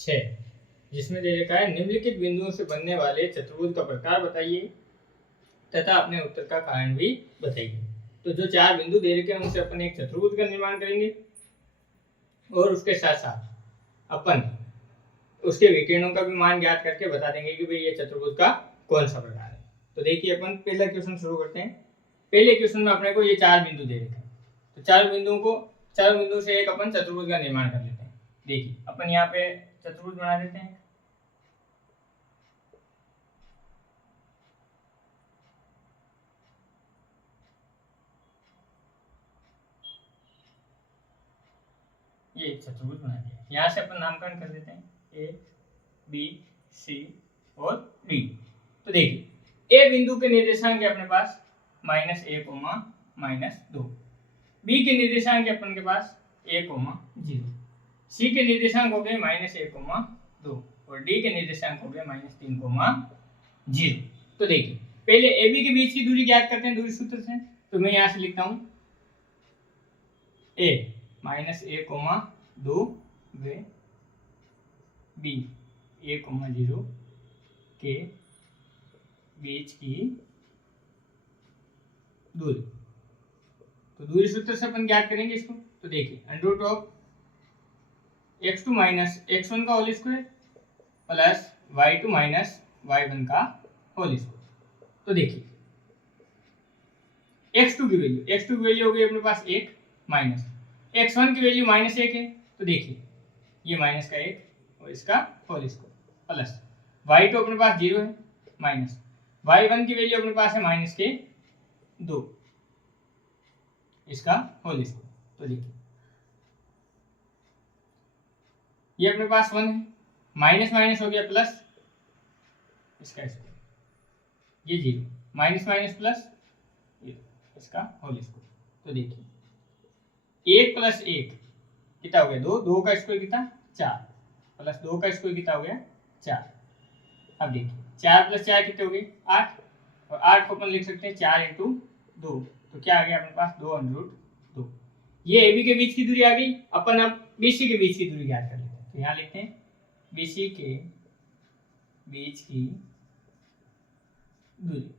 6, जिसमें दे रखा है निम्नलिखित बिंदुओं से बनने वाले चतुर्भुज का प्रकार बताइए तथा अपने उत्तर का कारण भी बताइए। तो जो 4 बिंदु दे रखे हैं उनसे अपन एक चतुर्भुज का निर्माण करेंगे और उसके साथ साथ अपन उसके विकर्णों का भी मान ज्ञात करके बता देंगे कि भाई ये चतुर्भुज का कौन सा प्रकार है। तो देखिए अपन पहला क्वेश्चन शुरू करते हैं। पहले क्वेश्चन में अपने को ये 4 बिंदु दे रखे हैं, तो 4 बिंदु से एक अपन चतुर्भुज का निर्माण कर लेते हैं। देखिए अपन यहाँ पे चतुर्भुज बना देते हैं। ये एक चतुर्भुज बना दिया। यहाँ से अपन नामकरण कर देते हैं ए बी सी और डी। तो देखिए ए बिंदु के निर्देशांक है अपने पास -a, -2। बी के निर्देशांक है अपन के पास a, 0। सी के निर्देशांक हो गए -a, 2 और डी के निर्देशांक हो गए -3, 0। तो देखिए पहले ए बी के बीच की दूरी ज्ञात करते हैं दूरी सूत्र से। तो मैं यहाँ से लिखता हूँ a -a, 2 व b a, 0 के बीच की दूरी। तो दूरी सूत्र से अपन ज्ञात करेंगे इसको। तो देखिए √x2 - x1 का whole square plus y2 - y1 का होल स्क्वायर। तो देखिए x2 की वैल्यू हो गई अपने पास 1 माइनस x1 की वैल्यू -1 है। तो देखिए ये माइनस का 1 और इसका होल स्क्वायर प्लस y2 अपने पास 0 है माइनस y1 की वैल्यू अपने पास है -2 इसका होल स्क्वायर। तो देखिए ये अपने पास 1 है माइनस माइनस हो गया प्लस इसका स्क्वायर, ये 0 माइनस माइनस प्लस इसका होल स्क्वायर। तो देखिए 1 + 1 कितना हो गया 2, 2 का स्क्वायर कितना 4 प्लस 2 का स्क्वायर कितना हो गया 4। अब देखिए 4 + 4 कितने हो गए 8 और 8 को अपन लिख सकते हैं 4 × 2। तो क्या आ गया अपने पास 2√2। ये AB के बीच की दूरी आ गई। अपन अब BC के बीच की दूरी ज्ञात कर लेते हैं। तो यहाँ लिखते हैं BC के बीच की दूरी।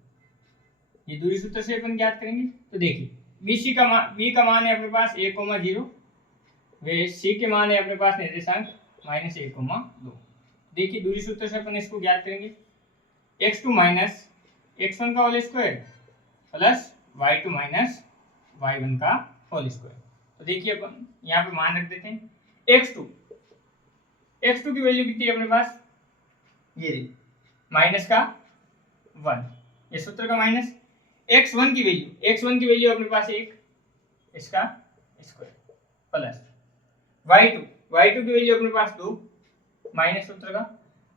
ये दूरी सूत्र से अपन ज्ञात करेंगे। तो देखिए BC का B का मान है अपने पास a, 0 वे C के मान है अपने पास निर्देशांक -a, 2। देखिए दूरी सूत्र से अपन इसको ज्ञात करेंगे x2 - x1 का whole square plus y2 - y1 का होल स्क्वायर। तो देखिए अपन यहाँ पे मान रख देते हैं x2 की वैल्यू कितनी है अपने पास ये माइनस का 1, ये सूत्र का माइनस x1 की वैल्यू अपने पास 1 इसका स्क्वायर प्लस y2 की वैल्यू अपने पास 2 माइनस सूत्र का।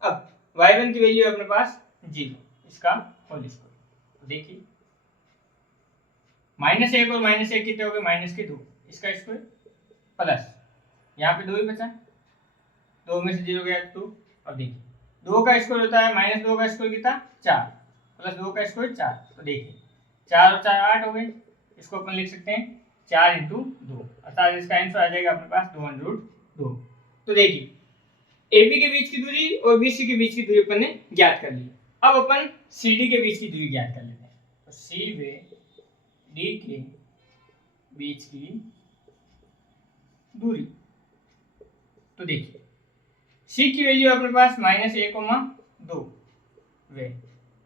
अब y1 की वैल्यू अपने पास 0 इसका होल स्क्वायर। तो देखिए -1 और -1 कितने हो गए -2 इसका स्क्वायर प्लस यहाँ पे 2 ही बचा, 2 में से 0 गया 2। और देखिए 2 का स्क्वायर होता है -2 का स्क्वायर कितना 4 प्लस 2 का स्क्वायर 4। तो देखिए 4 और 4 8 हो गए। इसको अपन लिख सकते हैं 4 × 2 अर्थात इसका आंसर आ जाएगा अपने पास 2√2। तो देखिए AB के बीच की दूरी और BC के बीच की दूरी अपन ने ज्ञात कर ली। अब अपन CD के बीच की दूरी ज्ञात कर लेते हैं। तो C व D के बीच की दूरी। तो देखिए C की वैल्यू अपने पास -a, 2 व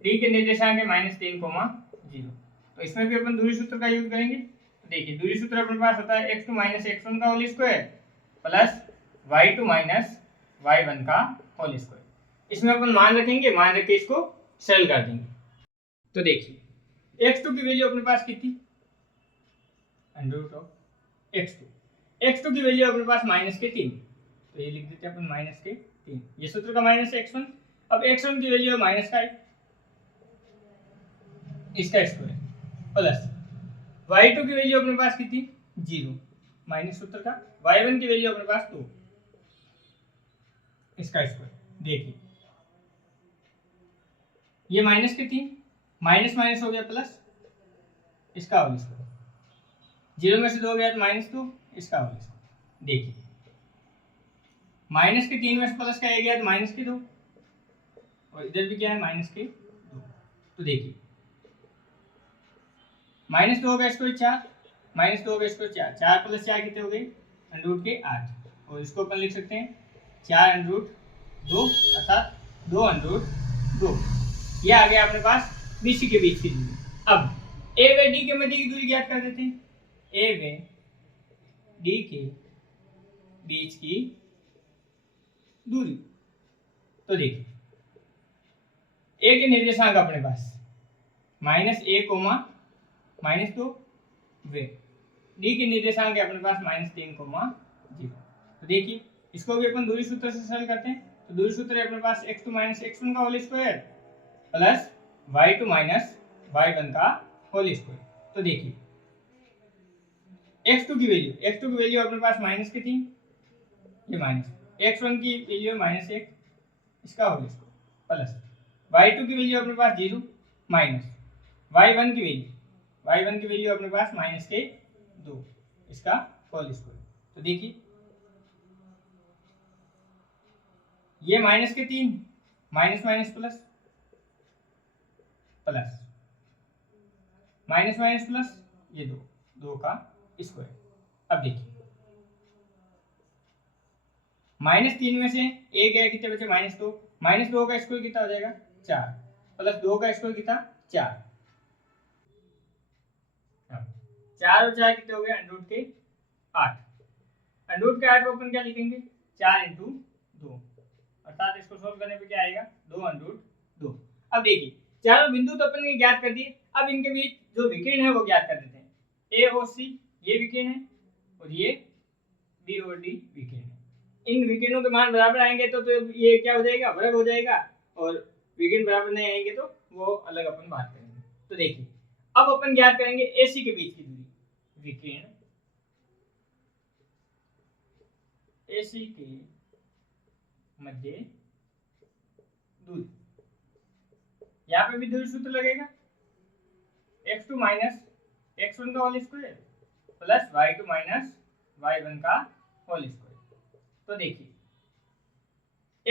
D के निर्देशांक है -3, 0। तो इसमें भी अपन दूरी सूत्र का यूज करेंगे। तो देखिए दूरी सूत्र अपने पास होता है x2 - x1 का whole square plus y2 - y1 का होल स्क्वायर। इसमें अपन मान रखेंगे, मान रख के इसको सरल कर देंगे। तो देखिए x2 की वैल्यू अपने पास कितनी x2 की वैल्यू अपने पास -3। तो ये लिख देते हैं अपन -3, ये सूत्र का माइनस x1। अब x1 की वैल्यू है -5 इसका स्क्वायर प्लस y2 की वैल्यू अपने पास कितनी 0 माइनस सूत्र का, y1 की वैल्यू अपने पास 2 इसका स्क्वायर। देखिए ये माइनस के 3 माइनस हो गया प्लस इसका होल स्क्वायर, 0 में से 2 गया तो -2 इसका होल स्क्वायर। देखिए माइनस के 3 में से प्लस का 1 गया तो माइनस के 2, और इधर भी क्या है माइनस के 2। तो देखिए माइनस 2 का स्क्वायर 4, माइनस 2 का स्क्वायर 4, 4 प्लस 4 कितने हो गए अंडर रूट के 8, और इसको अपन लिख सकते हैं 4 अंडर रूट 2 अर्थात 2 अंडर रूट 2। ये आ गया अपने पास बीसी के बीच की दूरी। अब ए व डी के मध्य की दूरी ज्ञात कर देते हैं। ए व डी के बीच की दूरी, तो देखिए ए के निर्देशांक अपने पास माइनस ए कोमा माइनस 2, वे डी के निर्देशांक है अपने पास माइनस 3 कोमा 0। तो देखिए इसको भी अपन दूरी सूत्र से सरल करते हैं। तो दूरी सूत्र है अपने पास x2 माइनस x1 का whole square plus y2 minus y1 का होल स्क्वायर। तो देखिए x2 की वैल्यू अपने पास माइनस की थी, ये माइनस, x1 की वैल्यू है माइनस 1 इसका होल स्क्वायर प्लस y2 की वैल्यू अपने पास 0 माइनस y1 की वैल्यू अपने पास माइनस के 2 इसका होल स्क्वायर। तो देखिए ये माइनस के 3 minus minus plus plus minus minus plus, ये 2 का स्क्वायर। अब देखिए माइनस 3 में से एक गया कितने बचे माइनस 2, माइनस 2 का स्क्वायर कितना हो जाएगा 4 प्लस 2 का स्क्वायर कितना 4, 4 और 4 कितने हो गए अंडर रूट के 8, अंडर रूट के 8 को अपन क्या लिखेंगे 4 इंटू 2, अर्थात इसको सोल्व करने पे क्या आएगा 2 अंडर रूट 2। अब देखिए चारों बिंदु तो अपन ने ज्ञात कर दिए, अब इनके बीच जो विकिरण है वो ज्ञात कर देते हैं। ए और सी ये विकिरण है और ये बी और डी विकिरण है। इन विकिरणों के मान बराबर आएंगे तो ये क्या हो जाएगा वर्ग हो जाएगा, और विकिरण बराबर नहीं आएंगे तो वो अलग अपन बात करेंगे। तो देखिए अब अपन ज्ञात करेंगे एसी के बीच की दूरी, विकिरण एसी के मध्य दूरी, यहाँ पे भी दूरी सूत्र लगेगा x2 माइनस x1 का whole square plus y2 minus y1 का होल स्क्वायर। तो देखिए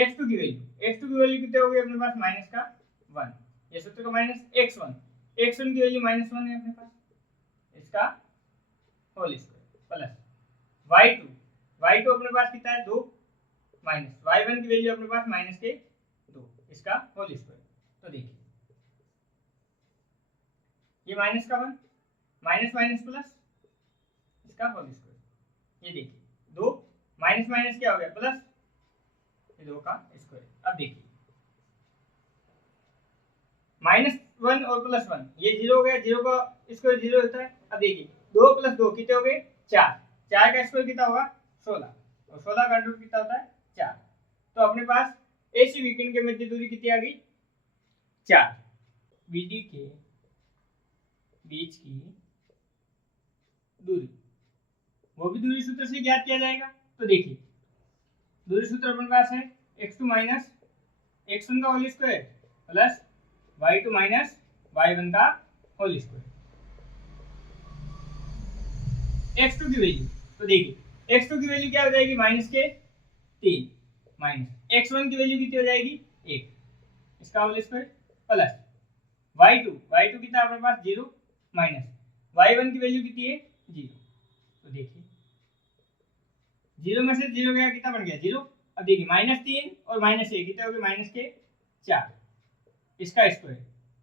x2 की वैल्यू कितने हो गई अपने पास माइनस का 1, ये सूत्र का माइनस x1 की वैल्यू माइनस 1 है अपने पास इसका होल स्क्वायर प्लस y2 अपने पास कितना है 2 माइनस y1 की वैल्यू अपने पास माइनस के 2 इसका होल स्क्वायर। तो देखिए ये माइनस का 1 माइनस माइनस प्लस इसका होल स्क्वायर, ये देखिए 2 माइनस माइनस क्या हो गया प्लस, ये 2 का स्क्वायर। अब देखिए -1 और +1 ये 0 हो गया, 0 का स्क्वायर 0 होता है। अब देखिए 2 + 2 कितने हो गए 4, 4 का स्क्वायर कितना होगा 16, और 16 का रूट कितना होता है 4। तो अपने पास एसी विकिरण के मध्य दूरी कितनी आ गई 4, बीडी के बीच की दूरी वो भी दूरी सूत्र से ज्ञात किया जाएगा। तो देखिए दूरी सूत्र अपने पास है x2 माइनस x1 का whole square plus y2 minus y1 का होल स्क्वायर। x2 की वैल्यू, तो देखिए x2 की वैल्यू क्या हो जाएगी माइनस के 3 माइनस x1 की वैल्यू कितनी हो जाएगी 1 इसका होल स्क्वायर प्लस y2 कितना अपने पास 0 माइनस y1 की वैल्यू कितनी है 0। तो देखिए 0 में से 0 गया कितना बन गया 0। अब देखिए -3 और -1 कितने हो गए माइनस के 4 इसका स्क्वायर।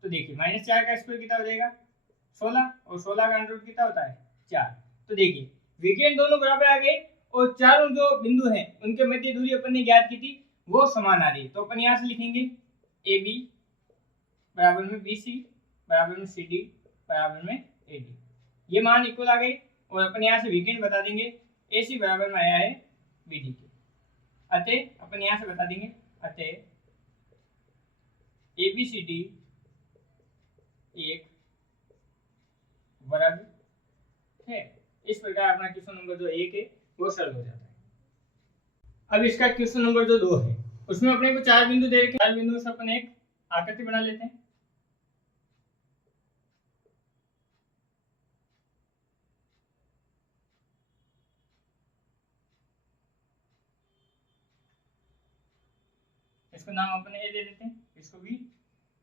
तो देखिए -4 का स्क्वायर कितना हो जाएगा 16, और 16 का अंडर रूट कितना होता है 4। तो देखिए विकिरण दोनों बराबर आ गए, और चारों जो बिंदु हैं उनके मध्य दूरी अपन ने ज्ञात की थी वो समान आ रही है। तो अपन यहाँ से लिखेंगे ए बी बराबर में बी सी बराबर में सी डी बराबर में ए डी, ये मान इक्वल आ गए, और अपन यहाँ से विकिरण बता देंगे ए सी बराबर में आया है बी डी के। अतः अपन यहाँ से बता देंगे अतः ए बी सी डी एक वर्ग है। इस प्रकार अपना क्वेश्चन नंबर जो 1 है वो सरल हो जाता है। अब इसका क्वेश्चन नंबर जो 2 है उसमें अपने को 4 बिंदु दे रखे, 4 बिंदु से अपन एक आकृति बना लेते हैं। इसको नाम अपन ए दे देते हैं, इसको बी,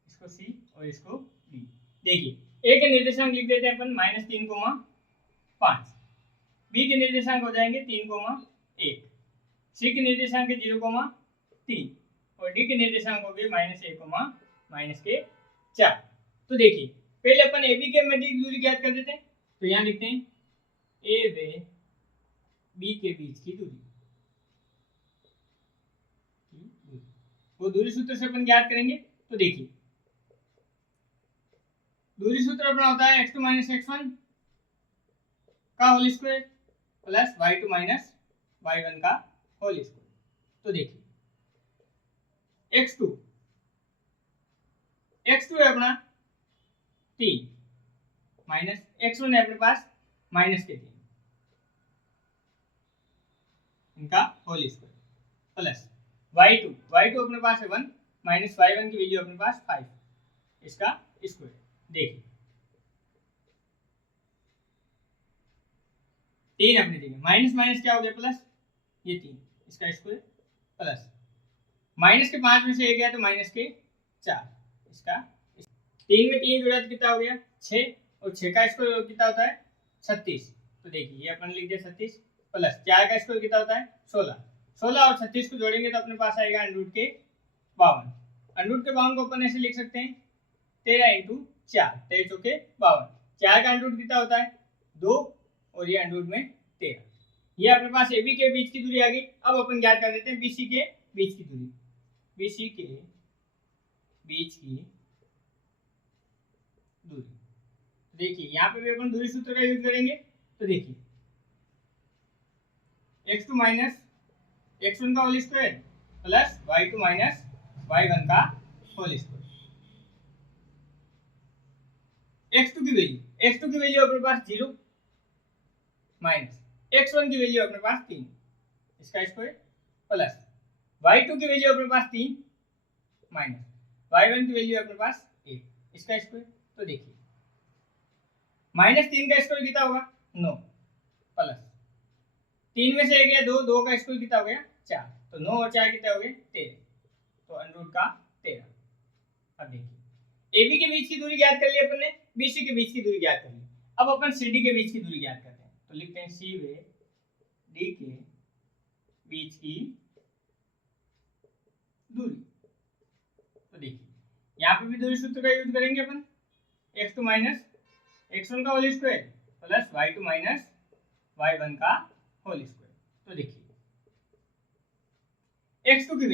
इसको सी और इसको डी। देखिए ए के निर्देशांक लिख देते हैं अपन -3,5, बी के निर्देशांक हो जाएंगे 3,1, सी के निर्देशांक 0,3 और डी के निर्देशांक हो गए -1,-4। तो देखिए पहले अपन ए बी के मध्य की दूरी ज्ञात कर देते हैं। तो यहाँ लिखते हैं ए व बी के बीच की दूरी, वो दूरी सूत्र से अपन ज्ञात करेंगे। तो देखिए दूरी सूत्र अपना होता है x2 - x1 का whole square plus y2 - y1 का होल स्क्वायर। तो देखिए x2 है अपना 3 माइनस x1 है अपने पास -3 इनका होल स्क्वायर प्लस y2 अपने पास है 1 माइनस y1 की वैल्यू अपने पास 5 इसका स्क्वायर। देखिए 3 अपने देंगे माइनस माइनस क्या हो गया प्लस, ये 3 इसका स्क्वायर प्लस माइनस के 5 में से एक गया तो माइनस के 4 इसका 3 में 3 जुड़ा तो कितना हो गया 6 और 6 का स्क्वायर कितना होता है 36। तो देखिए ये अपन लिख दिया 36 प्लस 4 का स्क्वायर कितना होता है 16 और 36 को जोड़ेंगे तो अपने पास आएगा √52। √52 को अपन ऐसे लिख सकते हैं 13 × 4 13 चौके 52। 4 का √ कितना होता है 2 और ये √ में 13। ये अपने पास ए बी के बीच की दूरी आ गई। अब अपन ज्ञात कर देते हैं BC के बीच की दूरी। BC के बीच की दूरी देखिए यहाँ पे भी अपन दूरी सूत्र का यूज करेंगे। तो देखिए x2 - x1 का whole square plus y2 - y1 का होल स्क्वायर। x2 की वैल्यू अपने पास 0 माइनस x1 की वैल्यू अपने पास 3 इसका स्क्वायर प्लस y2 की वैल्यू अपने पास 3 माइनस y1 की वैल्यू अपने पास 1 इसका स्क्वायर। तो देखिए -3 का स्क्वायर कितना होगा 9 प्लस 3 में से एक गया 2 का स्क्वायर कितना हो गया 4। तो 9 और 4 कितना हो गए 13। तो √ का 13। अब देखिए AB के बीच की दूरी ज्ञात कर ली अपन ने, BC के बीच की दूरी ज्ञात कर ली। अब अपन CD के बीच की दूरी ज्ञात करते हैं। तो लिखते हैं C व D के बीच की दूरी। तो देखिए यहाँ पे भी दूरी सूत्र का यूज करेंगे अपन x2 - x1 का whole square plus y2 - y1 का होल स्क्वायर। तो देखिए x2 की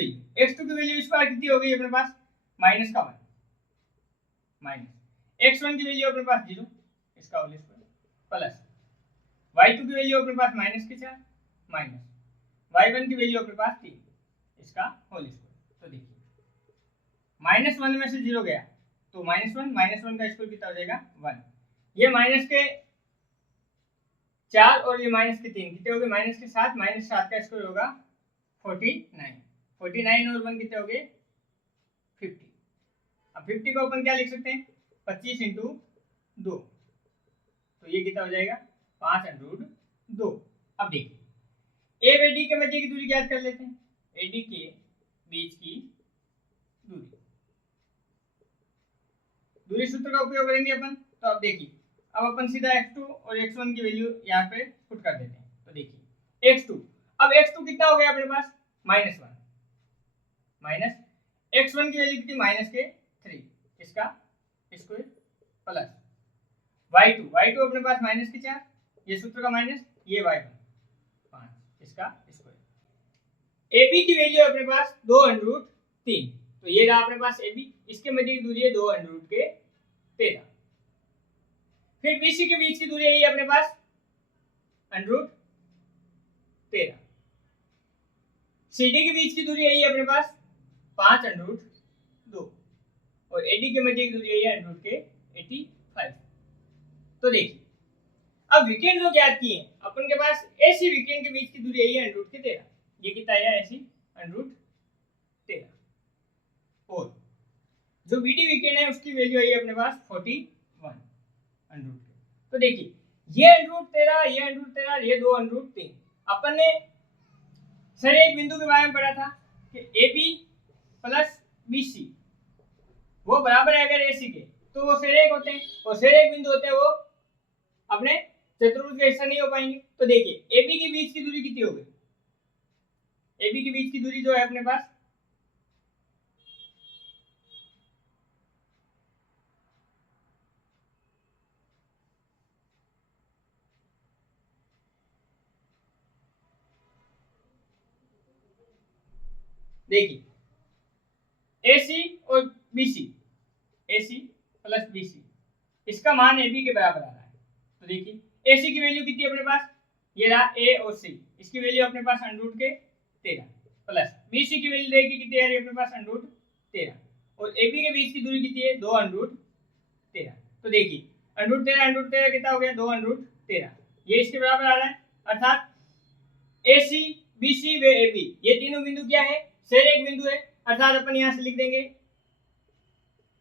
वैल्यू इस बार कितनी हो गई अपने पास -1 माइनस x1 की वैल्यू अपने पास 0 इसका होल स्क्वायर प्लस y2 की वैल्यू अपने पास -4 माइनस y1 की वैल्यू अपने पास 3 इसका होल स्क्वायर। तो देखिए -1 में से 0 गया तो -1 का स्क्वायर कितना हो जाएगा 1। ये माइनस के 4 और ये माइनस के 3 कितने हो गए -7 -7 का स्क्वायर होगा 49 और 1 कितने हो गए 50। अब 50 को अपन क्या लिख सकते हैं 25 × 2 तो ये कितना हो जाएगा 5√2। अब देखिए ए व डी के मध्य की दूरी ज्ञात कर लेते हैं। AD के बीच की दूरी सूत्र का उपयोग करेंगे अपन। तो अब देखिए अब अपन सीधा x2 और x1 की वैल्यू यहाँ पे पुट कर देते हैं। तो देखिए x2 अब x2 कितना हो गया अपने पास -1 माइनस x1 की वैल्यू कितनी -3 इसका स्क्वायर प्लस y2 अपने पास -4 ये सूत्र का माइनस ये y1 5 इसका स्क्वायर। AB की वैल्यू अपने पास 2√3 तो ये रहा अपने पास AB, इसके मध्य की दूरी है 2√13। फिर BC के बीच की दूरी है अपने पास √13। CD के बीच की दूरी है अपने पास 5√2 और AD के मध्य की दूरी है √85। तो देखिए अब विकेंड जो ज्ञात किए अपन के पास AC विकेंड के बीच की दूरी है √13। ये कितना है AC √13 और जो BD विकेंड है उसकी वैल्यू है अपने पास 41 √। तो देखिए ये √13 ये 2√3 अपन ने सर एक बिंदु के बारे में पढ़ा था कि AB + BC वो बराबर है अगर AC के तो वो सेरेक होते हैं, और सेरेक बिंदु होते हैं वो अपने चतुर्भुज का हिस्सा नहीं हो पाएंगे। तो देखिए AB के बीच की दूरी कितनी हो गई, AB के बीच की दूरी जो है अपने पास देखिए AC और BC, AC प्लस BC इसका मान AB के बराबर आ रहा है। तो देखिए AC की वैल्यू कितनी है अपने पास, ये रहा A और C, इसकी वैल्यू अपने पास √ के 13 प्लस BC की वैल्यू देखिए कितनी आ रही है अपने पास √ 13 और AB के बीच की दूरी कितनी है 2 √ 13। तो देखिए √ 13 कितना हो गया 2 √ 13, ये इसके बराबर आ रहा है। अर्थात AC BC व AB ये तीनों बिंदु क्या है, सेरेक बिंदु है। अर्थात अपन यहां से लिख देंगे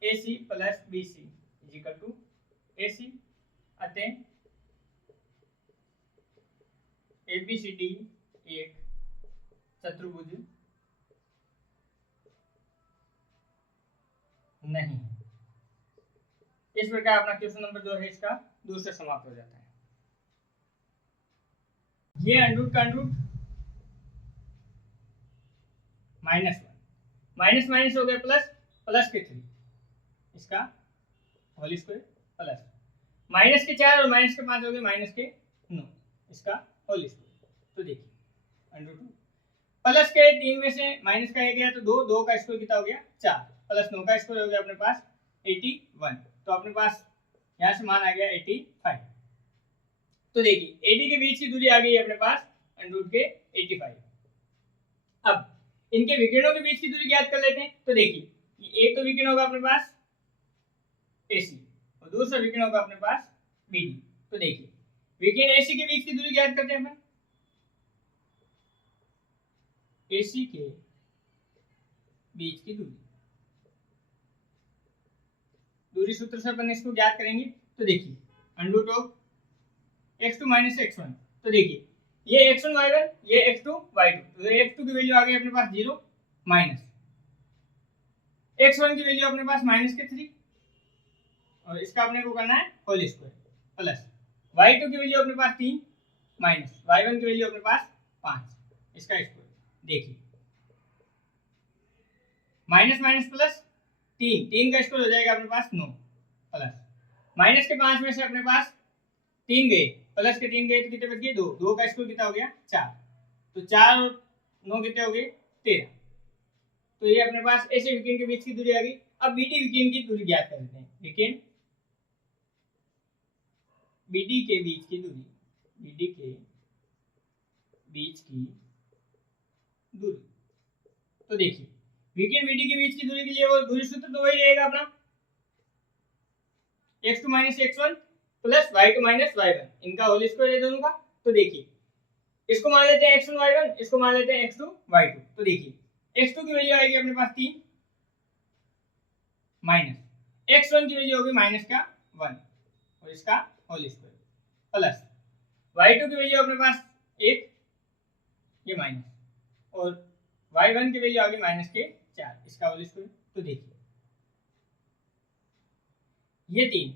AC plus BC is equal to AC अतः ABCD एक चतुर्भुज नहीं। इस प्रकार अपना क्वेश्चन नंबर जो है इसका दूसरा समाप्त हो जाता है। ये अंडरूट का अंडरूट -1 माइनस माइनस हो गया प्लस, प्लस के 3 इसका होल स्क्वायर प्लस माइनस के 4 और माइनस के 5 हो गए माइनस के 9 इसका होल स्क्वायर। तो देखिए √2 प्लस के 3 में से माइनस का 1 गया तो 2, 2 का स्क्वायर कितना हो गया 4 प्लस 9 का स्क्वायर हो गया अपने पास 81। तो अपने पास यहाँ से मान आ गया 85। तो देखिए AD के बीच की दूरी आ गई अपने पास √ के 85। अब इनके विकिरणों के बीच की दूरी ज्ञात कर लेते हैं। तो देखिए एक तो विकिरण होगा अपने पास AC और दूसरा विकिरण होगा अपने पास BD। तो देखिए विकिरण AC के बीच की दूरी ज्ञात करते हैं अपन। AC के बीच की दूरी सूत्र से अपन इसको ज्ञात करेंगे। तो देखिए √ x2 - x1। तो देखिए ये x1 y1 ये x2 y2, तो x2 की वैल्यू आ गई अपने पास 0 माइनस x1 की वैल्यू अपने पास -3 और इसका अपने को करना है होल स्क्वायर प्लस y2 की वैल्यू अपने पास 3 माइनस y1 की वैल्यू अपने पास 5 इसका स्क्वायर। देखिए माइनस माइनस प्लस 3 का स्क्वायर हो जाएगा अपने पास 9 प्लस माइनस के 5 में से अपने पास 3 गए प्लस के 3 गए तो कितने बच गए 2, 2 का स्क्वायर कितना हो गया 4। तो 4 और 9 कितने हो गए 13। तो ये अपने पास ऐसे विकिरण के बीच की दूरी आ गई। अब BD विकिरण की दूरी ज्ञात कर लेते हैं। विकिरण BD के बीच की दूरी, BD के बीच की दूरी। तो देखिए विकिरण BD के बीच की दूरी के लिए वो दूरी सूत्र तो वही रहेगा अपना x2 - x1 plus y2 - y1 इनका होल स्क्वायर है दोनों का। तो देखिए इसको मान लेते हैं x1 y1, इसको मान लेते हैं x2 y2। तो देखिए x2 की वैल्यू आएगी अपने पास 3 माइनस x1 की वैल्यू होगी -1 और इसका होल स्क्वायर प्लस y2 की वैल्यू अपने पास 1 ये माइनस और y1 की वैल्यू आ गई -4 इसका होल स्क्वायर। तो देखिए ये 3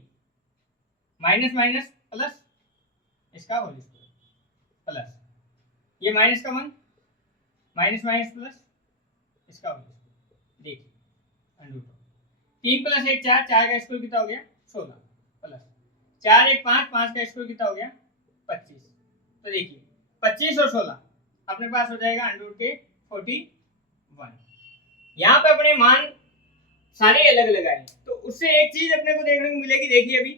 माइनस माइनस प्लस इसका होल स्क्वायर प्लस ये माइनस का 1 माइनस माइनस प्लस इसका होल स्क्वायर। देखिए √2 3 + 1 4, 4 का स्क्वायर कितना हो गया 16 प्लस 4 1 5, 5 का स्क्वायर कितना हो गया 25। तो देखिए 25 और 16 अपने पास हो जाएगा √ के 41। यहाँ पे अपने मान सारे अलग अलग आए तो उससे एक चीज अपने को देखने को मिलेगी। देखिए अभी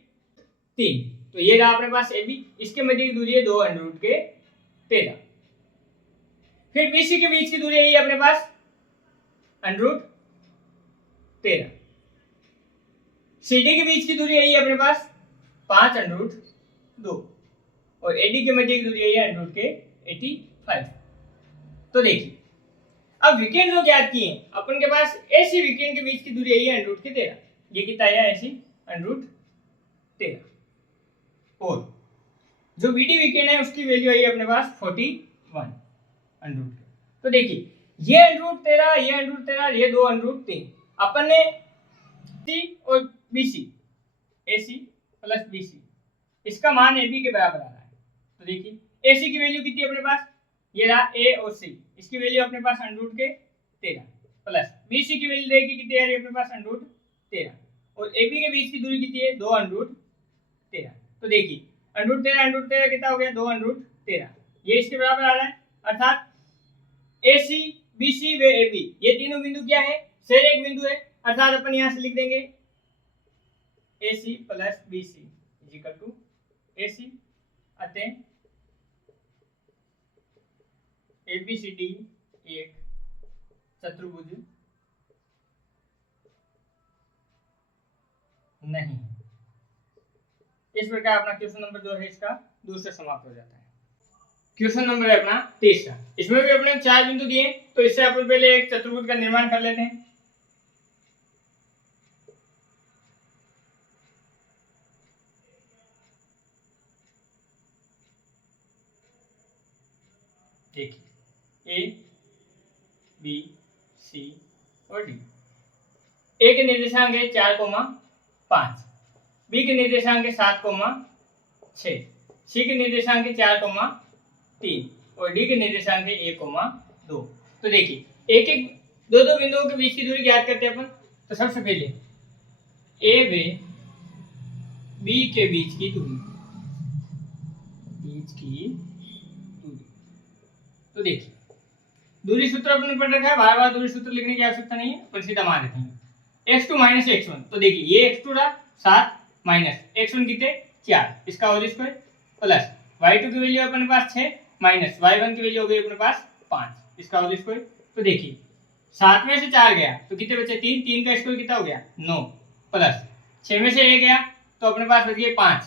3 तो ये रहा अपने पास AB, इसके मध्य की दूरी है 2 √ के 13। फिर BC के बीच की दूरी है अपने पास √ 13। CD के बीच की दूरी है अपने पास 5 √ 2 और AD के मध्य की दूरी है √ के 85। तो देखिए अब विकिरण जो ज्ञात किए अपन के पास AC विकिरण के बीच की दूरी है √ के 13। ये कितना है AC √ 13 और जो BD विकिरण है उसकी वैल्यू आई अपने पास 41 √। तो देखिए ये √ 13 ये √ 13 ये 2 √3 अपन ने सी और बीसी, AC प्लस BC, इसका मान AB के बराबर आ रहा है। तो देखिए AC की वैल्यू कितनी है अपने पास, ये रहा A और C, इसकी वैल्यू अपने पास अंडरूट के 13 प्लस BC की वैल्यू देखिए कितनी आ रही है अपने पास अंडरूट 13 और AB के बीच की दूरी कितनी है 2 अंडरूट 13। तो देखिए अंडरूट 13 कितना हो गया 2 अंडरूट 13, ये इसके बराबर आ रहा है। अर्थात AC BC व AB ये तीनों बिंदु क्या है, शेर एक बिंदु है। अर्थात अपन यहां से लिख देंगे AC plus BC is equal to AC, अतः ABCD एक चतुर्भुज नहीं। इस प्रकार अपना क्वेश्चन नंबर जो है इसका दूसरा समाप्त हो जाता है। क्वेश्चन नंबर है अपना तीसरा, इसमें भी अपने 4 बिंदु दिए, तो इससे अपन पहले एक चतुर्भुज का निर्माण कर लेते हैं। देखिए A B C और D, A के निर्देशांक है 4,5, B के निर्देशांक है 7,6, C के निर्देशांक है 4,3 और D के निर्देशांक है 1,2। तो देखिए एक एक दो दो बिंदुओं के बीच की दूरी ज्ञात करते हैं अपन। तो सबसे पहले A व B के बीच की दूरी, तो देखिए दूरी सूत्र अपने पढ़ रखा है, बार बार दूरी सूत्र लिखने की आवश्यकता नहीं है, पर सीधा मान लेते हैं x2 माइनस x1। तो देखिए ये x2 रहा 7 माइनस x1 कितने 4, इसका होल स्क्वायर प्लस y2 की वैल्यू अपने पास 6 माइनस y1 की वैल्यू हो गई अपने पास 5, इसका होल स्क्वायर। तो देखिए 7 में से 4 गया तो कितने बचे 3, 3 का स्क्वायर कितना हो गया 9 प्लस 6 में से 1 गया तो अपने पास बच गए 5,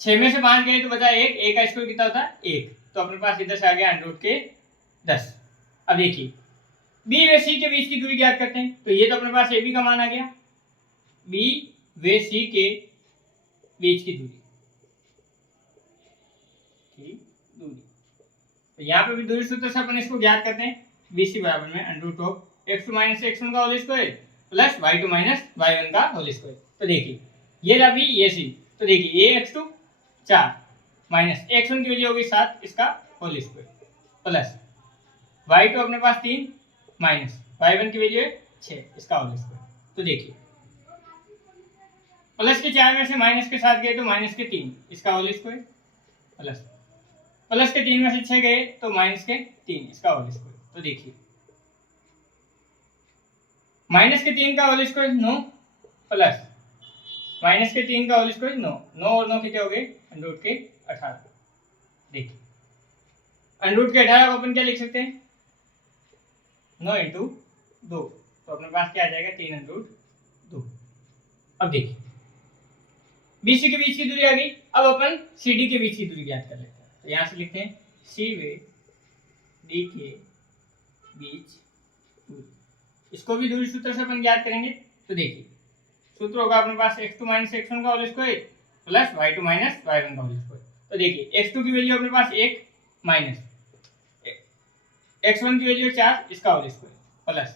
6 में से 5 गए तो बचा 1, 1 का स्क्वायर कितना होता है 1, तो अपने पास इधर से आ गया अंडरूट के 10। अब देखिए B व C के बीच की दूरी ज्ञात करते हैं। तो ये तो अपने पास AB का मान आ गया, B व C के बीच की दूरी, तो यहाँ पे भी दूरी सूत्र से अपन इसको ज्ञात करते हैं। BC बराबर में under root of x2 minus x1 का whole square plus y2 minus y1 का होल स्क्वायर। तो देखिए ये रहा B ये C, तो देखिए ये x2 4 माइनस x1 की वैल्यू होगी 7, इसका होल स्क्वायर प्लस y2 अपने पास 3 माइनस y1 की वैल्यू है 6, इसका होल स्क्वायर। तो देखिए प्लस के 4 में से माइनस के 7 गए तो माइनस के 3, इसका होल स्क्वायर प्लस प्लस के 3 में से 6 गए तो माइनस के 3, इसका होल स्क्वायर। तो देखिए माइनस के 3 का होल स्क्वायर 9 प्लस माइनस के 3 का होल स्क्वायर 9, 9 और 9 कितने हो गए अंडरूट के 18। देखिए अंडरूट के 18 को अपन क्या लिख सकते हैं 9 इंटू 2, तो अपने पास क्या आ जाएगा 3 अंडरूट 2। अब देखिए BC के बीच की दूरी आ गई, अब अपन CD के बीच की दूरी ज्ञात कर लेते हैं। तो यहाँ से लिखते हैं C व D के बीच दूरी, इसको भी दूरी सूत्र से अपन ज्ञात करेंगे। तो देखिए सूत्र होगा अपने पास x2 माइनस x1 का whole square plus y2 minus y1 का होल स्क्वायर। तो देखिए x2 की वैल्यू अपने पास 1 माइनस x1 की वैल्यू 4, इसका होल स्क्वायर प्लस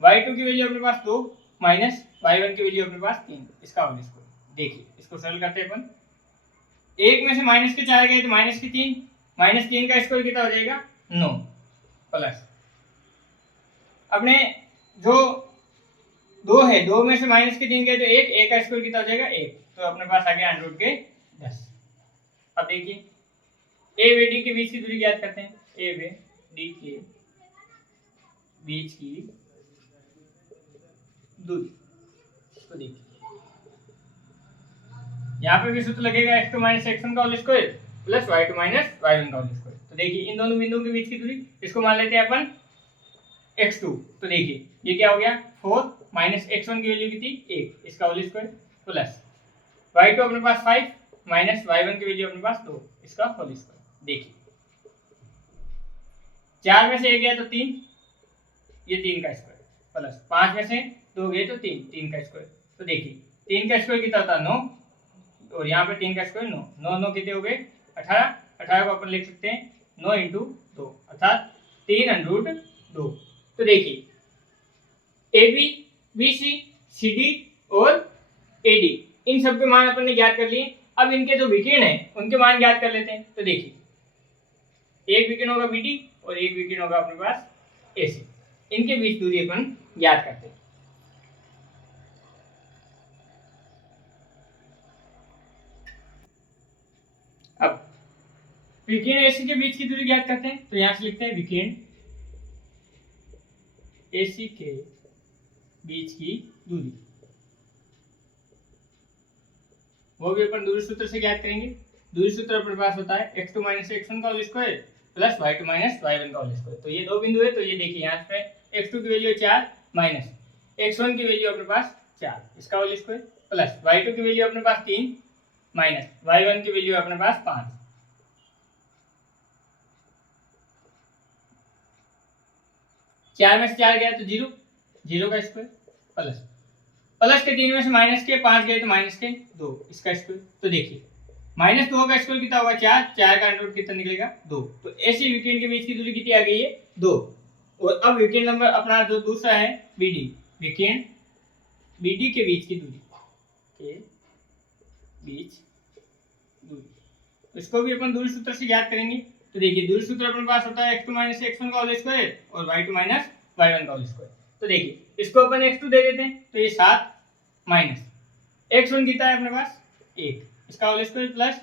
y2 की वैल्यू अपने पास 2 माइनस y1 की वैल्यू अपने पास 3, इसका होल स्क्वायर। देखिए इसको सरल करते हैं अपन, 1 में से माइनस के 4 गए तो माइनस के 3, माइनस 3 का स्क्वायर कितना हो जाएगा 9 प्लस अपने जो 2 है 2 में से माइनस के 3 गए तो 1, 1 का स्क्वायर कितना हो जाएगा 1, तो अपने पास आ गया अंडरूट के 10। अब देखिए A व D के बीच की दूरी ज्ञात करते हैं, A व D के बीच की दूरी। तो देखिए यहाँ पे भी सूत्र लगेगा x2 माइनस x1 का whole square plus y2 minus y1 का होल स्क्वायर। तो देखिए इन दोनों बिंदुओं के बीच की दूरी, इसको मान लेते हैं अपन x2। तो देखिए ये क्या हो गया 4 माइनस x1 की वैल्यू कितनी 1, इसका होल स्क्वायर प्लस y2 अपने पास 5 माइनस y1 की वैल्यू अपने पास 2, इसका होल स्क्वायर। देखिए 4 में से 1 गया तो 3, ये 3 का स्क्वायर प्लस 5 में से 2 गए तो 3, 3 का स्क्वायर। तो देखिए 3 का स्क्वायर कितना होता है 9, और यहाँ पे 3 का स्क्वायर 9, 9 9 कितने हो गए 18, 18 को अपन लिख सकते हैं 9 इंटू 2 अर्थात 3 अंडरूट 2। तो देखिए A B, B C, C D और ए डी, इन सब के मान अपन ने ज्ञात कर लिए। अब इनके जो विकिरण है उनके मान ज्ञात कर लेते हैं। तो देखिए एक विकिरण होगा बी डी और एक विकिरण होगा अपने पास ए सी, इनके बीच दूरी अपन ज्ञात करते हैं। अब विकिरण एसी के बीच की दूरी ज्ञात करते हैं। तो यहां से लिखते हैं विकिरण एसी के बीच की दूरी, वो भी अपन दूरी सूत्र से ज्ञात करेंगे। दूरी सूत्र अपने पास होता है x2 - x1 का whole square plus y2 - y1 का होल स्क्वायर। तो ये दो बिंदु है, तो ये देखिए यहाँ पे x2 की वैल्यू 4 माइनस x1 की वैल्यू अपने पास 4, इसका होल स्क्वायर प्लस y2 की वैल्यू अपने पास 3 माइनस y1 की वैल्यू अपने पास 5। 4 में से 4 गया तो 0, 0 का स्क्वायर प्लस प्लस के 3 में से माइनस के 5 गए तो माइनस के 2, इसका स्क्वायर। तो देखिए -2 का स्क्वायर कितना होगा 4, 4 का अंडर रूट कितना निकलेगा 2। तो ऐसी विकिरण के बीच की दूरी कितनी आ गई है 2। और अब विकिरण नंबर अपना जो दूसरा है बीडी, विकिरण बीडी के बीच की दूरी के बीच दूरी, तो इसको भी अपन दूरी सूत्र से ज्ञात करेंगे। तो देखिए दूरी सूत्र अपने पास होता है x2 - x1 का होल स्क्वायर और y2 - y1 का होल स्क्वायर। तो देखिए इसको अपन x2 दे देते हैं, तो ये 7 माइनस x1 कितना है अपने पास 1, इसका होल स्क्वायर प्लस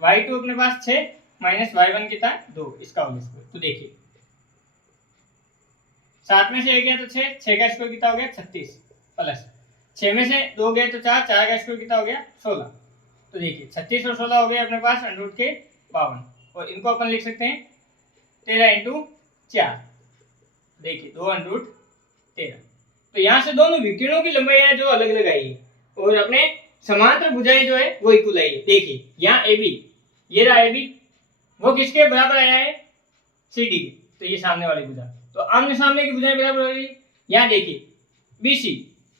y2 अपने पास 6 माइनस y1 कितना है 2, इसका होल स्क्वायर। तो देखिए 7 में से 1 गया तो 6, 6 का स्क्वायर कितना हो गया 36 प्लस 6 में से 2 गए तो 4, 4 का स्क्वायर कितना हो गया 16। तो देखिए 36 और 16 हो गए अपने पास अंडर रूट के 52, और इनको अपन लिख सकते हैं 13 इंटू 4, देखिए 2 अंडर रूट 13। तो यहाँ से दोनों विकिरणों की लंबाई जो अलग अलग आई है और अपने समांतर भुजाएं जो है वो इक्वल आई है। देखिए यहाँ ए बी, ये रहा ए बी, वो किसके बराबर आया है सी डी के, तो ये सामने वाली भुजा, तो आमने सामने की भुजाएं बराबर हो गई। यहाँ देखिए बी सी,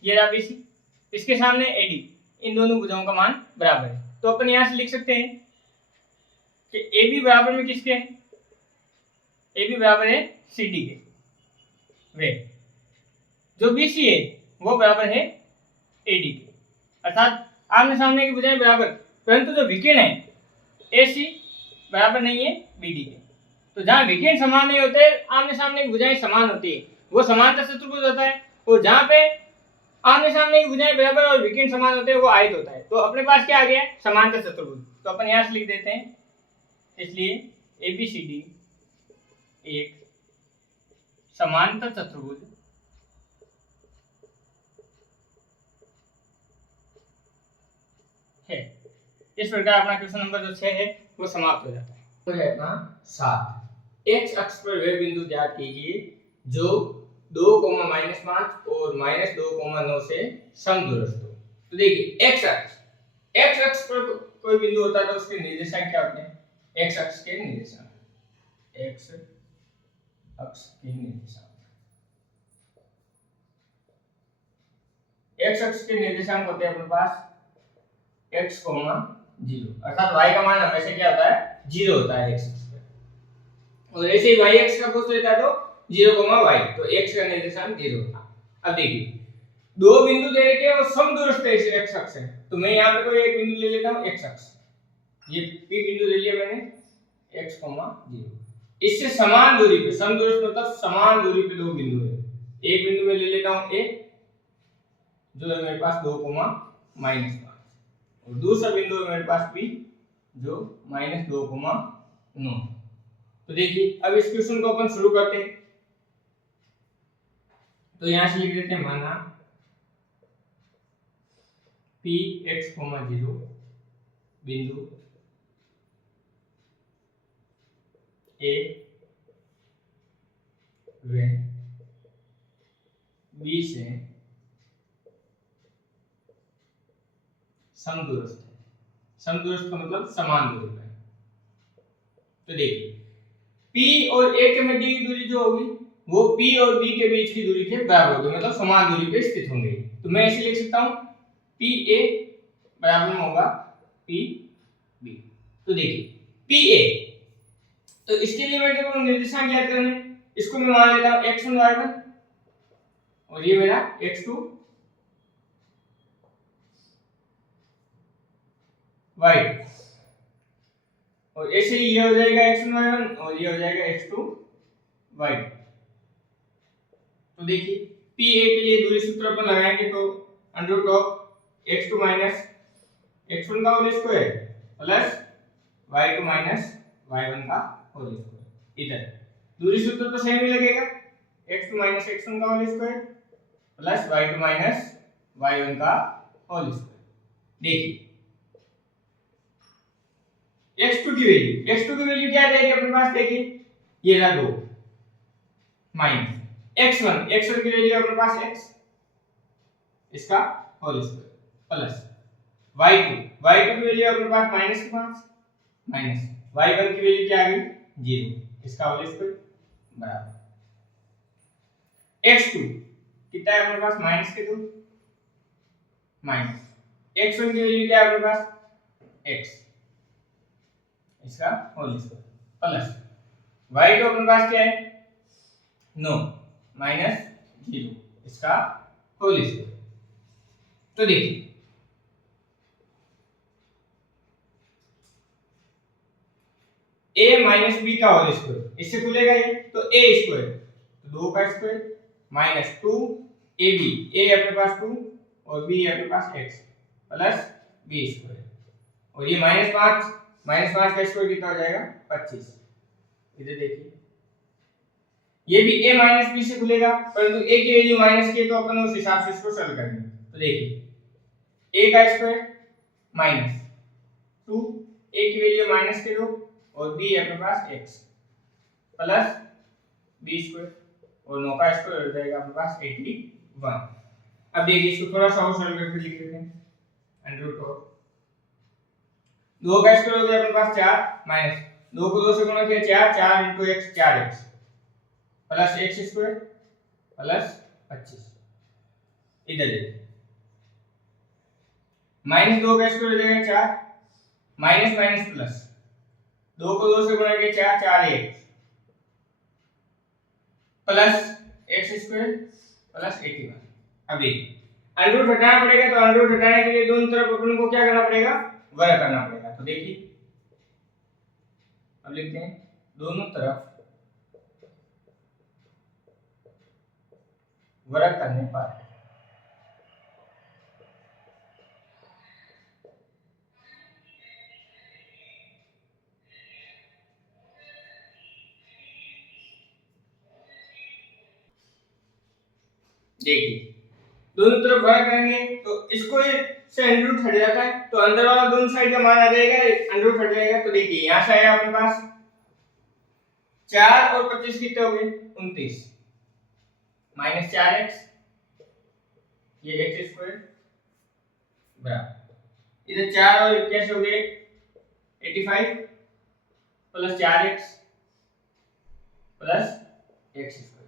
ये रहा बी सी, इसके सामने ए डी, इन दोनों भुजाओं का मान बराबर है। तो अपन यहाँ से लिख सकते हैं कि ए बी बराबर में किसके है, ए बी बराबर है सी डी के, वे जो बी सी है वो बराबर है ए डी के, अर्थात आमने सामने की भुजाएं बराबर, परंतु जो विकिरण है ए सी बराबर नहीं है बी डी के। तो जहां विकिरण समान नहीं होते, आमने सामने की भुजाएं समान होती है, वो समांतर चतुर्भुज होता है। और जहां पे आमने सामने की भुजाएं बराबर और विकिरण समान होते हैं वो आयत होता है। तो अपने पास क्या आ गया समांतर चतुर्भुज, तो अपन यहां से लिख देते हैं, इसलिए ए बी सी डी एक समांतर चतुर्भुज है। इस प्रकार अपना क्वेश्चन नंबर जो 6 है वो समाप्त हो जाता है। तो है अपना 7, एक्स अक्ष पर वे बिंदु ज्ञात कीजिए जो 2, -5 और -2, 9 से समदूरस्थ हो। तो देखिए एक्स अक्ष पर कोई बिंदु होता है तो उसके निर्देशांक क्या होते हैं, एक्स अक्ष के निर्देशांक, एक्स अक्ष के निर्देशांक, एक्स अक्ष के निर्देशांक होते हैं अपने पास x, 0, अर्थात y का मान हमेशा क्या होता है 0 होता है x अक्ष पर, और ऐसे ही y अक्ष का पूछ लेता है तो 0, y, तो x का निर्देशांक 0 होता। अब देखिए दो बिंदु दे रखे हैं और समदूरस्थ x अक्ष है, तो मैं यहाँ पे कोई एक बिंदु ले लेता हूँ x अक्ष, ये p बिंदु ले लिया मैंने x, 0, इससे समान दूरी पे, समदूरस्थ मतलब समान दूरी पे दो बिंदु है। एक बिंदु में ले लेता हूँ a जो है मेरे पास 2, -5, और दूसरा बिंदु है मेरे पास p जो -2, 9। तो देखिए अब इस क्वेश्चन को अपन शुरू करते हैं। तो यहां से लिख देते हैं माना p x, 0 बिंदु a व b से समदूरस्थ है। समदूरस्थ का मतलब समान दूरी पर। तो देखिए P और A के मध्य की दूरी जो होगी वो P और B के बीच की दूरी के बराबर होगी, मतलब समान दूरी पे स्थित होंगे। तो मैं ऐसे लिख सकता हूं PA बराबर में होगा PB। तो देखिए PA, तो इसके लिए मेरे को निर्देशांक ज्ञात करने, इसको मैं मान लेता हूं x1, y1, और ये मेरा x2 y, और ऐसे ही ये हो जाएगा x1 y1 और ये हो जाएगा x2 y। तो देखिए pa के लिए दूरी सूत्र अपन लगाएंगे तो under of x2 minus x1 का whole square plus y2 minus y1 का होल स्क्वायर। इधर दूरी सूत्र तो सेम ही लगेगा, x2 माइनस x1 का whole square plus y2 minus y1 का होल स्क्वायर। देखिए x2 की वैल्यू क्या आ जाएगी अपने पास, देखिए ये रहा 2 माइनस x1 की वैल्यू अपने पास x, इसका होल स्क्वायर प्लस y2 की वैल्यू अपने पास -5 माइनस y1 की वैल्यू क्या आ गई 0, इसका होल स्क्वायर बराबर x2 कितना है अपने पास -2 माइनस x1 की वैल्यू क्या है अपने पास x, इसका होल स्क्वायर प्लस y2 अपने पास क्या है 9 माइनस 0, इसका होल स्क्वायर। तो देखिए a माइनस बी का होल स्क्वायर इससे खुलेगा ये, तो a स्क्वायर तो 2 का स्क्वायर माइनस 2 ab, a अपने पास 2 और b अपने पास x प्लस b स्क्वायर, और ये -5 का स्क्वायर कितना हो जाएगा 25। इधर देखिए ये भी a माइनस b से खुलेगा, परंतु a की वैल्यू माइनस की है तो अपन उस हिसाब से इसको सॉल्व करेंगे। तो देखिए a का स्क्वायर माइनस 2, a की वैल्यू माइनस के 2 और b अपने पास x प्लस b स्क्वायर और 9 का स्क्वायर हो जाएगा अपने पास 81। अब देखिए इसको थोड़ा सा और सॉल्व करके लिख लेते हैं। अंडर ऑफ 2 का स्क्वायर हो गया अपने पास 4 माइनस 2 को 2 से गुणा किया 4 into x 4x plus x square plus 25। इधर देखिए -2 का स्क्वायर हो जाएगा 4 माइनस माइनस प्लस 2 को 2 से गुणा किया 4x plus x square plus 81। अब देखिए अंडर रूट हटाना पड़ेगा, तो अंडर रूट हटाने के लिए दोनों तरफ अपन को क्या करना पड़ेगा वर्ग करना पड़ेगा। तो देखिए अब लिखते हैं दोनों तरफ वर्ग करने पर देखिए दोनों तरफ वर्ग करेंगे तो इसको से अंडर रूट हट जाता है, तो अंदर वाला दोनों साइड का मान आ जाएगा, अंडर रूट हट जाएगा। तो देखिए यहां से आया अपने पास 4 और 25 कितने हो गए 29 माइनस 4x ये x स्क्वायर बराबर इधर 4 और 21 हो गए 85 plus 4x plus x square.